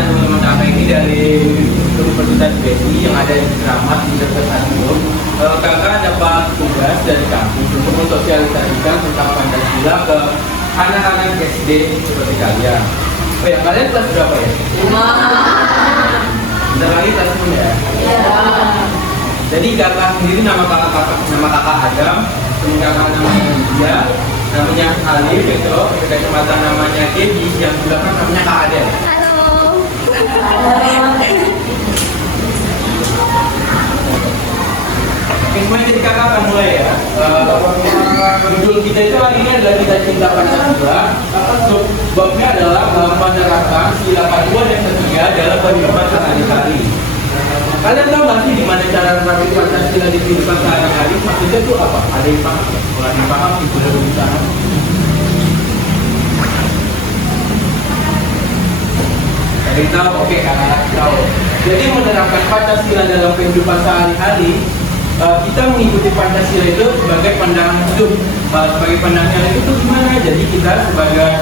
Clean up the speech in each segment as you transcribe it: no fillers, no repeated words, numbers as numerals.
dan teman-teman kakak ini dari Universitas BSI yang ada di Keramat di dekat Bandung. Kakak dapat tugas dari kampus untuk mensosialisasikan tentang Pancasila ke anak-anak SD seperti kalian. Oh ya, kalian kelas berapa ya? 5. Bentar lagi kelas 6 ya? Iya. Jadi kakak sendiri nama kakak Adam, teman kakak namanya Lydia, namanya Alif gitu, kecamatan namanya Devi, yang di belakang namanya Kak Adel. Halo. Oke, semuanya jadi kakak akan mulai ya. Judul kita itu hari ini adalah Kita Cinta Pancasila. Babnya adalah menerapkan sila kedua dan ketiga dalam kehidupan sehari-hari. Kalian tahu nggak sih gimana cara menerapkan Pancasila di kehidupan sehari-hari? Maksudnya itu apa? Ada yang paham? Kalau ada yang paham, itu boleh berusaha. Jadi tahu, oke, kakak tahu. Jadi menerapkan Pancasila dalam kehidupan sehari-hari, kita mengikuti Pancasila itu sebagai pandangan hidup. Sebagai pandangan itu gimana? Jadi kita sebagai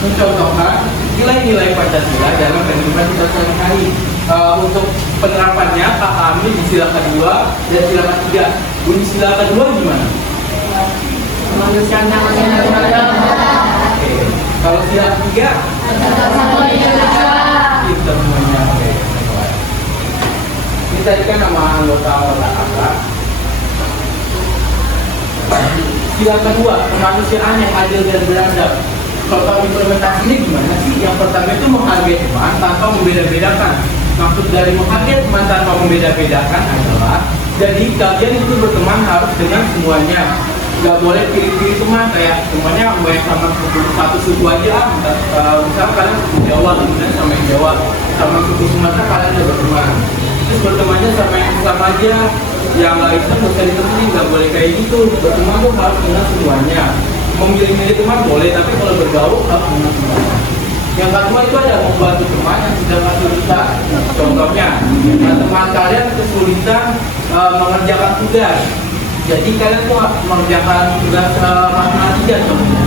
mencontohkan nilai-nilai Pancasila dalam kehidupan kita sehari-hari. Untuk penerapannya, Kak Amir di sila kedua dan sila ketiga. Bunyi sila kedua gimana? Manusia namanya Oke. Kalau sila ketiga? Kita semuanya. Oke. Ini tadi kan nama anggota kakak. Sila kedua, kemanusiaan yang adil dan beradab. Kalau implementasinya gimana sih? Yang pertama itu menghargai teman tanpa membeda-bedakan. Maksud dari menghargai teman tanpa membeda-bedakan adalah jadi kalian itu berteman harus dengan semuanya. Gak boleh pilih-pilih teman, kayak temannya banyak sama satu suku aja. Misalnya kalian suku Jawa, kemudian sama yang Jawa, sama suku Sumatera kalian udah berteman. Terus bertemannya sama yang sama aja, yang nggak Islam nggak usah ditemenin, nggak boleh kayak gitu. Berteman tuh harus dengan semuanya. Memilih-milih teman boleh, tapi kalau bergaul harus dengan semuanya. Yang kedua itu ada membantu teman yang sedang kesulitan. Contohnya, teman kalian kesulitan mengerjakan tugas. Jadi kalian tuh mengerjakan tugas matematika contohnya.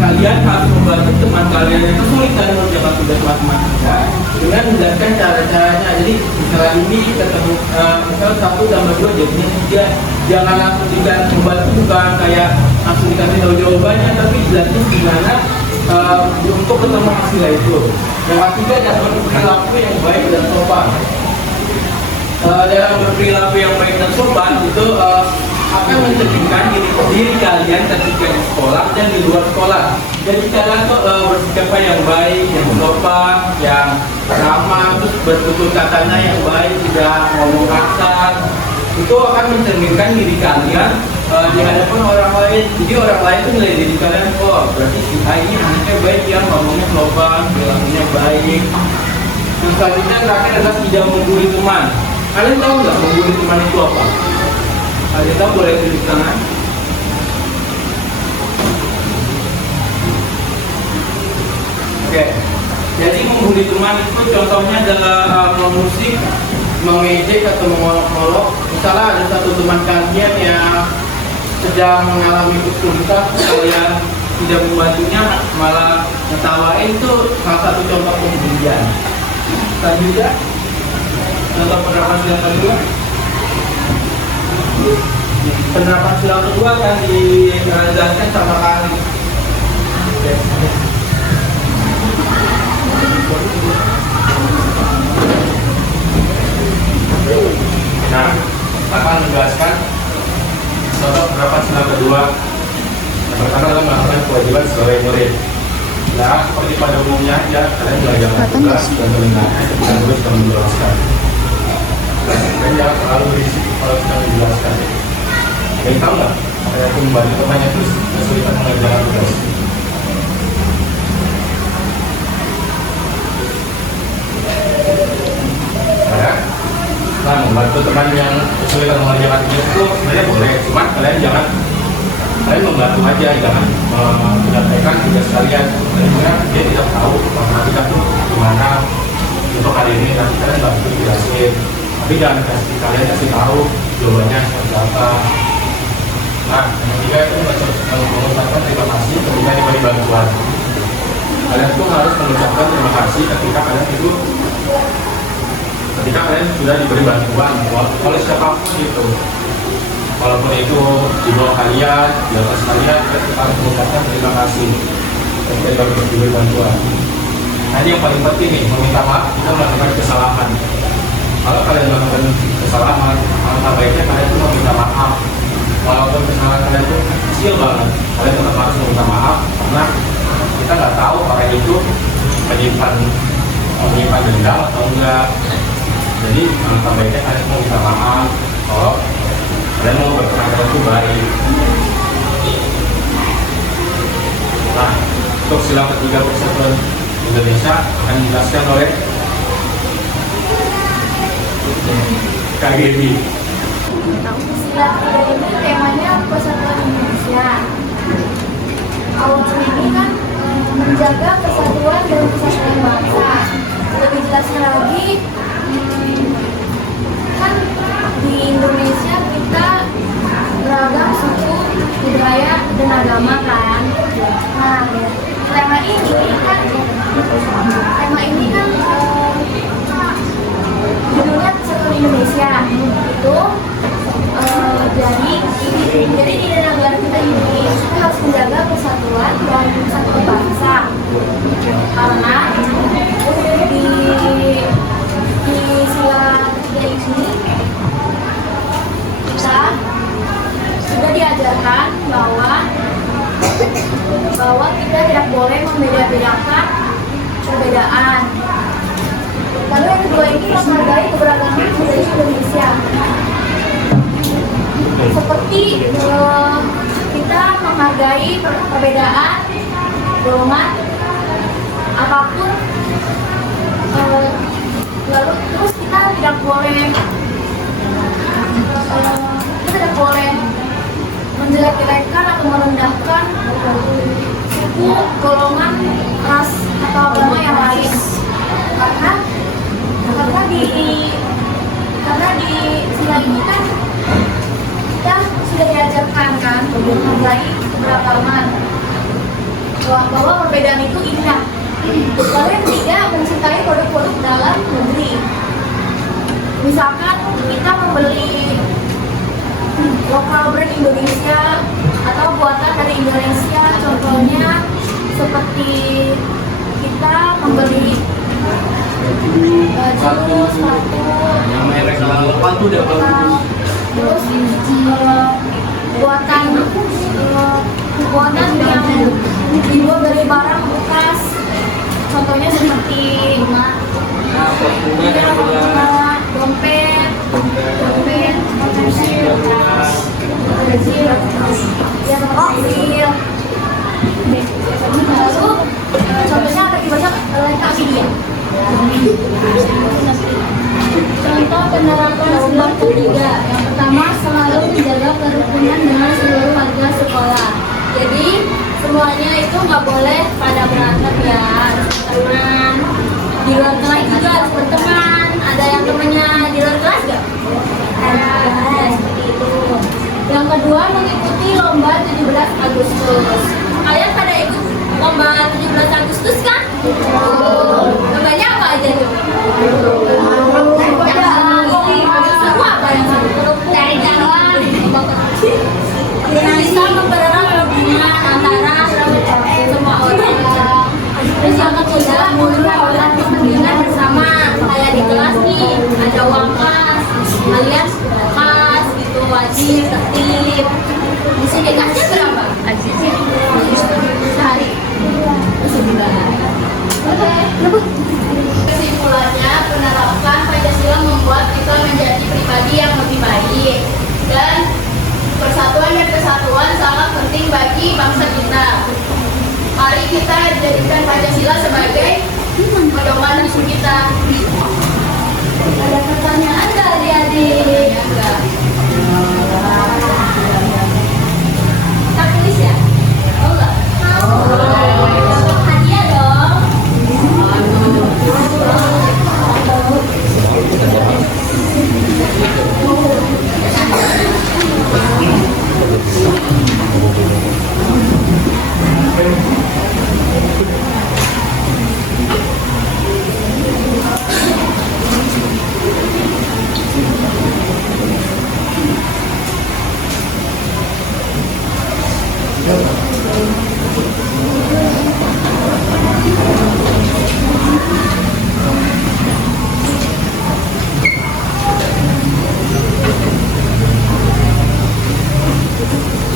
Kalian harus membantu teman kalian yang kesulitan mengerjakan tugas matematika dengan menjelaskan cara-caranya. Jadi misalnya ini ketemu misalnya 1 tambah 2 jadinya 3. Jangan langsung dikasih membantu, bukan kayak langsung dikasih tahu jawabannya, tapi jelasin gimana untuk ketemu hasilnya itu. Yang ketiga adalah berperilaku yang baik dan sopan. Dalam berperilaku yang baik dan sopan itu akan mencerminkan diri kalian ketika di sekolah dan di luar sekolah. Jadi kalian tuh bersikap yang baik, yang sopan, yang ramah, terus bertutur katanya yang baik, tidak ngomong kasar. Itu akan mencerminkan diri kalian di hadapan orang lain. Jadi orang lain tuh nilai diri kalian, oh berarti si A ini anaknya baik ya, ngomongnya sopan, perilakunya baik. Yang selanjutnya terakhir adalah tidak membuli teman. Kalian tahu nggak membuli teman itu apa? Kalian tahu, boleh tulis tangan. Oke. Jadi membuli teman itu contohnya adalah mengusik, mengejek atau mengolok-olok. Misalnya ada satu teman kalian yang sedang mengalami kesulitan, kalian tidak membantunya, malah ngetawain, itu salah satu contoh pembulian. Selanjutnya, contoh penerapan sila kedua. Penerapan sila kedua akan dijelaskan sama kali. Nah, akan menjelaskan contoh penerapan sila kedua. Yang pertama adalah melakukan kewajiban sebagai murid. Nah, seperti pada umumnya aja, kalian belajar tugas dan mendengarkan ketika murid dan menjelaskan. Dan jangan terlalu berisik kalau kita menjelaskan. Kalian tahu nggak? Saya pun membantu temannya terus kesulitan mengerjakan tugas. Nah, membantu teman yang kesulitan mengerjakan tugas itu sebenarnya boleh, cuma kalian membantu aja, jangan menyampaikan tugas kalian. Karena dia tidak tahu matematika itu gimana untuk hari ini, nanti kalian bantu jelasin. Tapi jangan kalian kasih tahu jawabannya seperti apa. Nah, yang ketiga itu mengucapkan terima kasih ketika diberi bantuan. kalian tuh harus mengucapkan terima kasih ketika kalian sudah diberi bantuan oleh siapapun itu. Walaupun itu di bawah kalian, di atas kalian, kita harus mengucapkan terima kasih ketika diberi bantuan. Nah, ini yang paling penting nih, meminta maaf kita melakukan kesalahan. Kalau kalian melakukan kesalahan, alangkah baiknya kalian itu meminta maaf. Walaupun kesalahan kalian itu kecil banget, kalian tetap harus meminta maaf karena kita nggak tahu orang itu menyimpan dendam atau enggak. Jadi alangkah baiknya kalian meminta maaf kalau kalian mau berkenan itu baik. Nah, untuk sila ketiga Persatuan Indonesia akan dijelaskan oleh KGB. Sila ketiga ini temanya Persatuan Indonesia. Awalnya ini kan menjaga persatuan dan kesatuan bangsa. Lebih jelasnya lagi, kan di Indonesia kita beragam suku, budaya, dan agama kan. Nah, tema ini kan judulnya Persatuan Indonesia itu jadi di negara kita ini kita harus menjaga persatuan dan kesatuan bangsa karena di sila ketiga ini kita sudah diajarkan bahwa kita tidak boleh membeda-bedakan perbedaan. Lalu yang kedua ini menghargai keberagaman budaya Indonesia. Seperti kita menghargai perbedaan golongan apapun, lalu terus kita tidak boleh menjelek-jelekan atau merendahkan suku, golongan, ras atau agama yang lain karena di sila ini kan kita sudah diajarkan kan menghargai keberagaman, bahwa perbedaan itu indah. Lalu yang ketiga, mencintai produk-produk dalam negeri. Misalkan kita membeli lokal brand Indonesia atau buatan dari Indonesia, contohnya seperti kita membeli baju, sepatu, yang merek lokal tuh udah bagus. terus buatan yang dibuat dari barang bekas, contohnya seperti dompet, pensil, pensil. Lalu contohnya ada banyak kasih dia. Contoh penerapan sila ketiga. Yang pertama, selalu menjaga kerukunan dengan seluruh warga sekolah. Jadi semuanya itu nggak boleh pada berantem ya, harus berteman. Di luar kelas juga harus berteman. Ada yang temannya di luar kelas nggak? Ada, seperti itu. Yang kedua, mengikuti lomba 17 Agustus. Kalian pada ikut lomba 17 Agustus kan? Lombanya apa aja tuh? Semua apa yang cari jalan. Bisa mempererat hubungan antara semua orang. Terus yang ketiga, mengelola kepentingan bersama. Kayak di kelas nih, ada uang kas, alias kas gitu, wajib, tertib. Di sini kasnya berapa? Sehari. Kesimpulannya, penerapan Pancasila membuat kita menjadi pribadi yang lebih baik, dan persatuan dan kesatuan sangat penting bagi bangsa kita. Mari kita jadikan Pancasila sebagai pedoman hidup kita. Ada pertanyaan nggak adik-adik? Kita tulis ya? Oh enggak? Hadiah dong.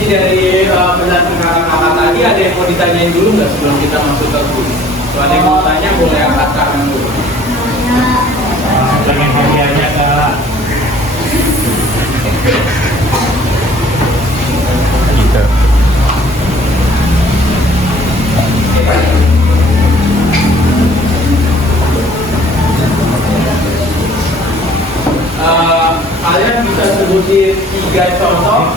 dari penjelasan kakak-kakak tadi, ada yang mau ditanyain dulu nggak sebelum kita masuk ke kuis? Kalau ada yang mau tanya boleh angkat tangan dulu. Pengen hadiahnya kak. Gitu. Kalian bisa sebutin 3 contoh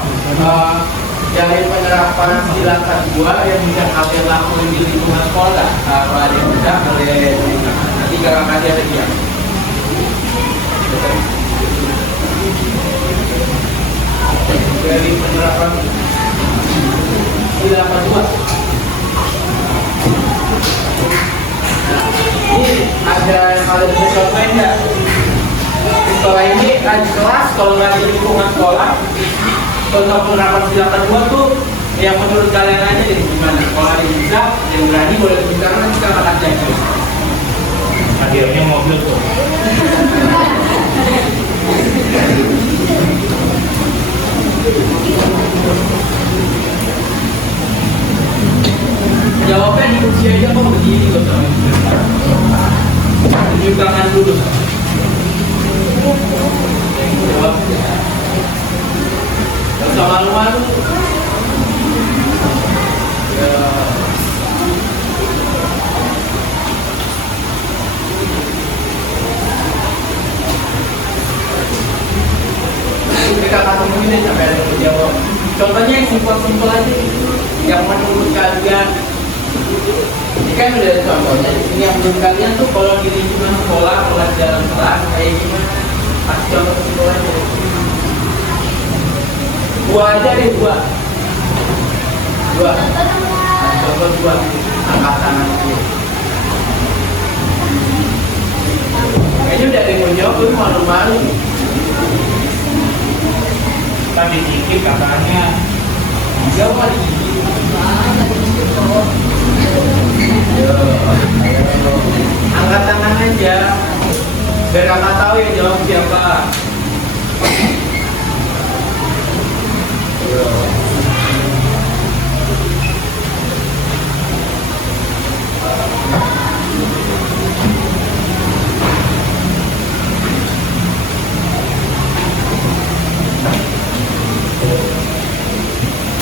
dari penerapan sila kedua yang bisa kalian lakukan di lingkungan sekolah. Kalau ada yang bisa, boleh nanti kakak ada dia. Dari penerapan sila kedua. Nah, ini ada kalian bisa contohin nggak? Sekolah ini ada kelas, kalau nggak di lingkungan sekolah, contoh penerapan sila kedua tuh yang menurut kalian aja deh gimana? Kalau ada yang bisa, yang berani boleh tunjukkan nanti kakak aja. Hadiahnya mobil tuh. Jawabnya di kursi aja kok begini kok. Tunjuk tangan dulu. Jawab. Gak usah malu-malu. Ya. Mereka ketemu ini sampai ada yang jawab. Contohnya yang simpel-simpel aja, yang menurut kalian. Ini kan udah ada contohnya. Ini yang menurut kalian tuh kalau di lingkungan sekolah, kelas dalam kelas kayak gimana? Kasih contoh simpel aja. Dua aja deh, dua. Contoh dua. Angkat tangan dulu. Kayaknya udah ada yang mau jawab, lu malu-malu. Tadi dikit katanya. Jawab lagi. Angkat tangan aja. Biar kakak tahu yang jawab siapa.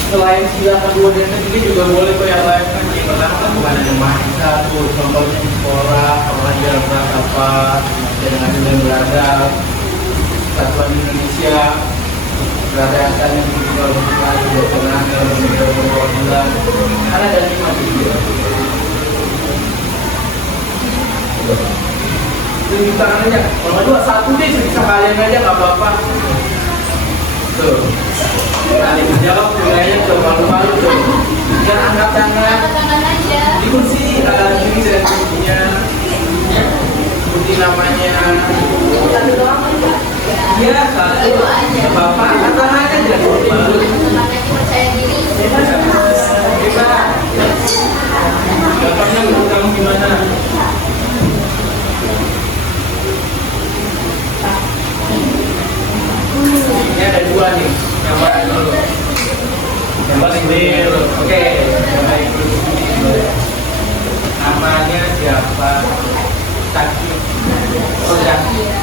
Selain sila kedua dan ketiga juga boleh kok yang lain kan. Yang pertama kan bukan ada mahasiswa tuh, contohnya di sekolah, pelajaran berapa, dengan yang beradab, Satuan Indonesia, beradab yang juga juga tenaga, perwakilan, kan ada 5 juga. Tunjuk tangan aja, kalau dua satu deh bisa kalian aja nggak apa-apa. Tuh. Kalian menjawab nilainya tuh malu-malu tuh. Jangan angkat tangan. Angkat tangan aja. Di kursi, ini dari kursinya. Sebuti namanya. Satu doang kan, Pak? Iya, satu. Bapak angkat tangan aja. Malu. Makanya percaya diri. Kita. Contohnya menurut kamu gimana? Ini ada 2 nih. Yang mana dulu? Yang paling real. Oke. Namanya siapa? Zaki. Oh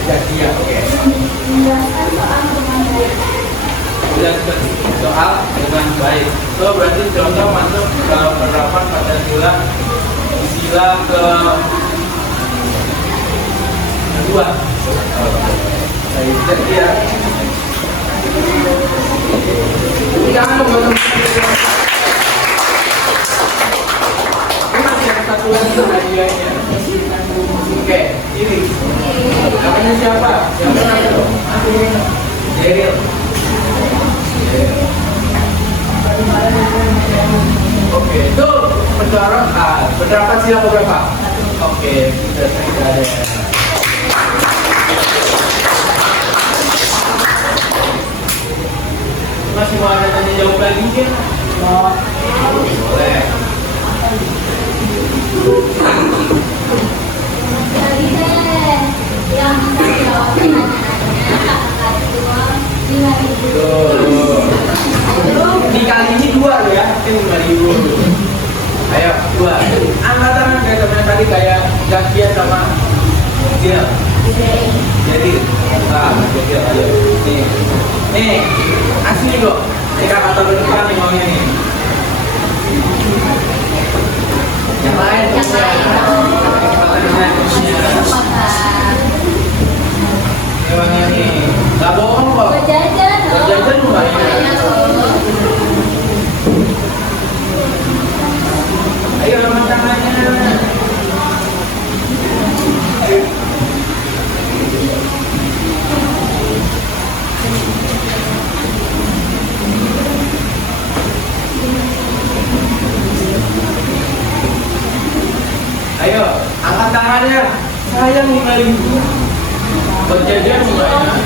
Zaki ya. Oke. Jelaskan soal dengan baik. So berarti contoh masuk ke penerapan pada sila kedua. Baik, Zaki ya. Jangan teman-teman. Ini masih ada satu lagi hadiahnya. Oke, ini. Namanya siapa? Siapa namanya? Daryl. Oke, itu penerapan sila berapa? Oke, sudah ada. Masih mau ada tanya jawab lagi mungkin? Boleh. Tadi deh, yang bisa jawab pertanyaannya kakak kelas 2 gimana? Ini kali ini gantian sama dia. Jadi, jadi ayo. Nih, asli kok. Ini kata berdepan nih maunya nih. Yang lain, Yang lain. Gimana nih? Gak bohong kok. Berjajan dong. Berjajan lumayan. Ayo sama tangannya. Ayo, angkat tangannya. Sayang 5.000. Berjajan lumayan.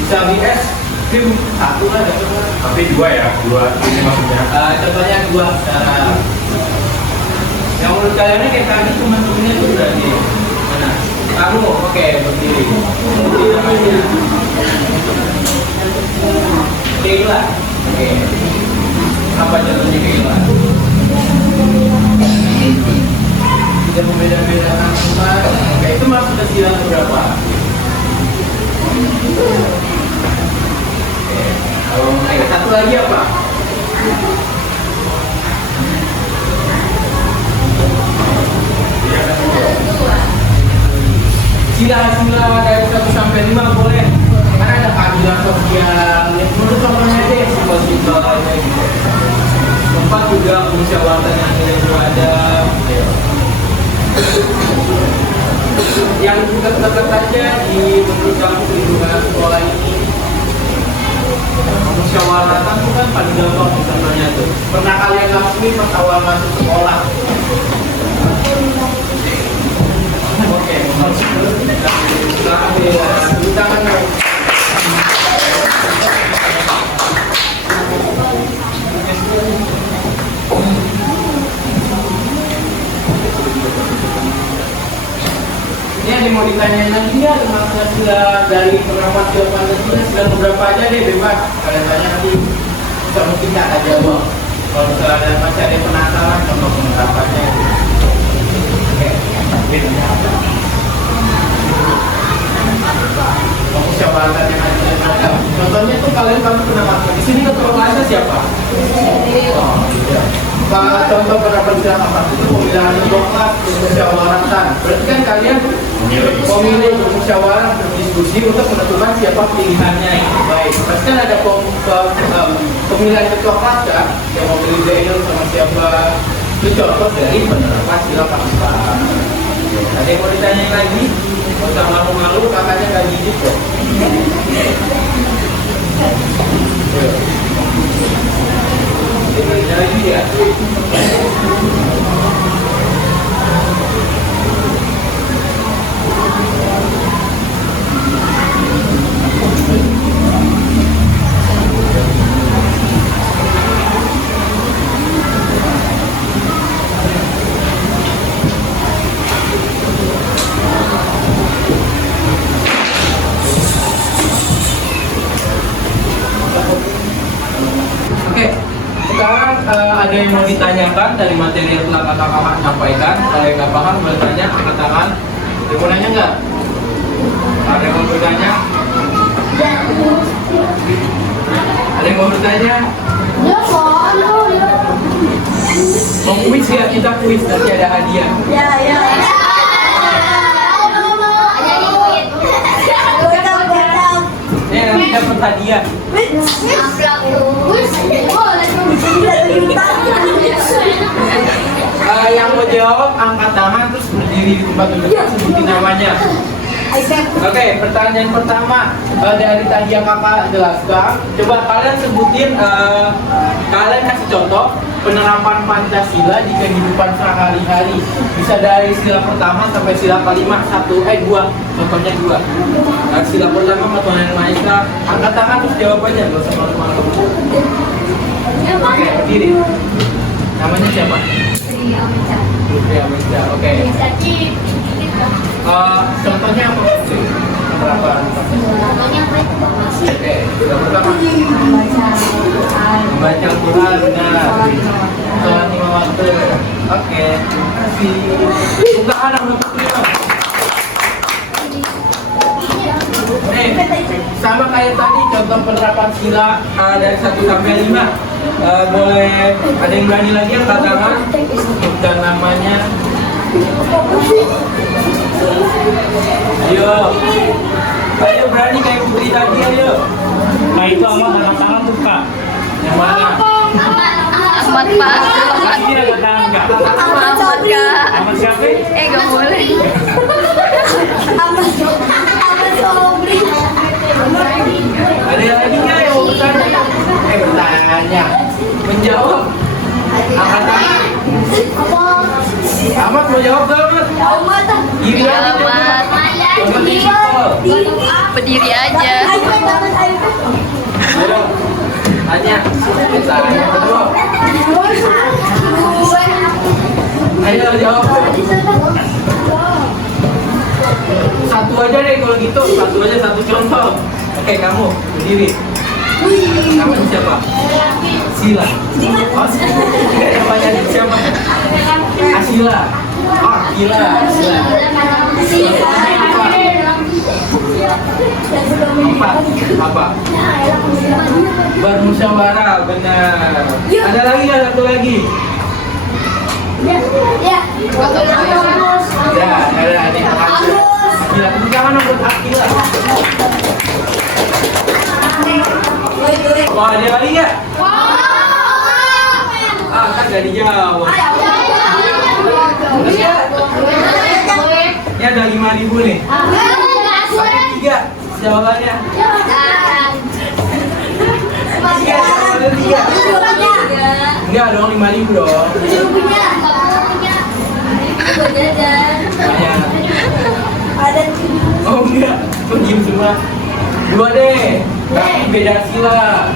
Bisa beli es krim satu lah dapat. Tapi dua ya, dua ini maksudnya. Contohnya dua. Yang menurut kalian ini kayak tadi teman-temannya tuh berarti mana? Kamu oke berdiri. Berdiri namanya. Keila. Oke. Apa contohnya Keila? Tidak membeda-bedakan umat. Oke, itu maksudnya sila berapa? Oke, satu lagi apa? Sila-sila dari 1 sampai 5 boleh. Karena ada keadilan sosial. Menurut contohnya aja yang simpel-simpel aja gitu. Keempat juga musyawaratan yang nilai beradab. Yang dekat-dekat aja di menurut kamu lingkungan sekolah ini. Musyawaratan itu kan paling gampang contohnya tuh. Pernah kalian lakuin pas awal masuk sekolah? Oke, tangan dong. Ini ada yang mau ditanyain lagi ya tentang sila dari penerapan sila Pancasila sila beberapa aja deh bebas. Kalian tanya nanti bisa mungkin nggak ada jawab. Kalau misalnya ada masih ada yang penasaran contoh penerapannya. Oke. Musyawaratan yang ada. Contohnya tuh kalian pernah masuk di sini ketua kelasnya siapa? Oh, iya. Contoh penerapan sila apa? Itu pemilihan ketua kelas musyawaratan. Berarti kan kalian memilih bermusyawarah berdiskusi untuk menentukan siapa pilihannya yang terbaik. Berarti kan ada pemilihan ketua kelas kan yang mau pilih Zainul sama siapa. Itu contoh dari penerapan sila Pancasila. Ada yang mau ditanyain lagi? Kalau usah malu-malu, kakaknya nggak gigit kok. Ini lagi ya. Oke, sekarang ada yang mau ditanyakan dari materi yang telah kakak sampaikan. Kalau yang nggak paham boleh tanya, angkat tangan. Ada yang mau nanya nggak? Ada yang mau bertanya? Ada yang mau bertanya? Mau kuis ya? Kita kuis, nanti ada hadiah. Nanti dapat hadiah. Yang mau jawab angkat tangan terus berdiri di tempat duduk sebutin namanya. Oke, pertanyaan pertama dari tadi yang kakak jelaskan. Coba kalian sebutin, kalian kasih contoh penerapan Pancasila di kehidupan sehari-hari. Bisa dari sila pertama sampai sila kelima, dua. Contohnya dua. Sila pertama Ketuhanan Yang Maha Esa. Angkat tangan terus jawab aja, nggak usah malu-malu. Oke, berdiri. Namanya siapa? Putri Amica. Oke. Contohnya apa? penerapan. Namanya apa itu Bapak? Oke, yang pertama membaca Al-Quran, benar. Sholat 5 waktu. Oke, kasih. Buka anak untuk terima. Sama kayak tadi contoh penerapan sila dari 1 sampai 5. Boleh ada yang berani lagi yang tangan? Sebutkan namanya. Ayo. Ayo berani kayak Putri tadi, ayo. Nah itu Ahmad angkat tangan tuh Kak. Yang mana? Ahmad Pak. Ini angkat tangan Kak. Ahmad Kak. Ahmad siapa? Gak boleh. Ada yang lagi nggak yang mau bertanya? Bertanya. Menjawab. Angkat tangan. Ahmad mau jawab nggak, Ahmad? Diri Iya, aja, Ahmad. Ahmad di situ. Berdiri aja. Ayo. Tanya. Tanya betul. Ayo jawab. Satu aja deh kalau gitu, satu aja, satu contoh. Oke, kamu berdiri. Namanya siapa? Sila. Oh, namanya siapa? Asila. Oh, Gila. Empat. Apa? Bermusyawarah, benar. Ada lagi nggak? Satu lagi. Ya, ada adik Akila. Tepuk tangan untuk Akila. Wah, ada lagi nggak? Ah, kan nggak dijawab. Ini ada 5.000 nih. Ada 3 jawabannya. Tiga, ada 3. Enggak dong, 5.000 dong. Banyak. Oh enggak, kok diem semua? 2 deh. Tapi beda sila.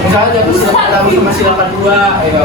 Misalnya jatuh sila pertama sama sila kedua. Ayo.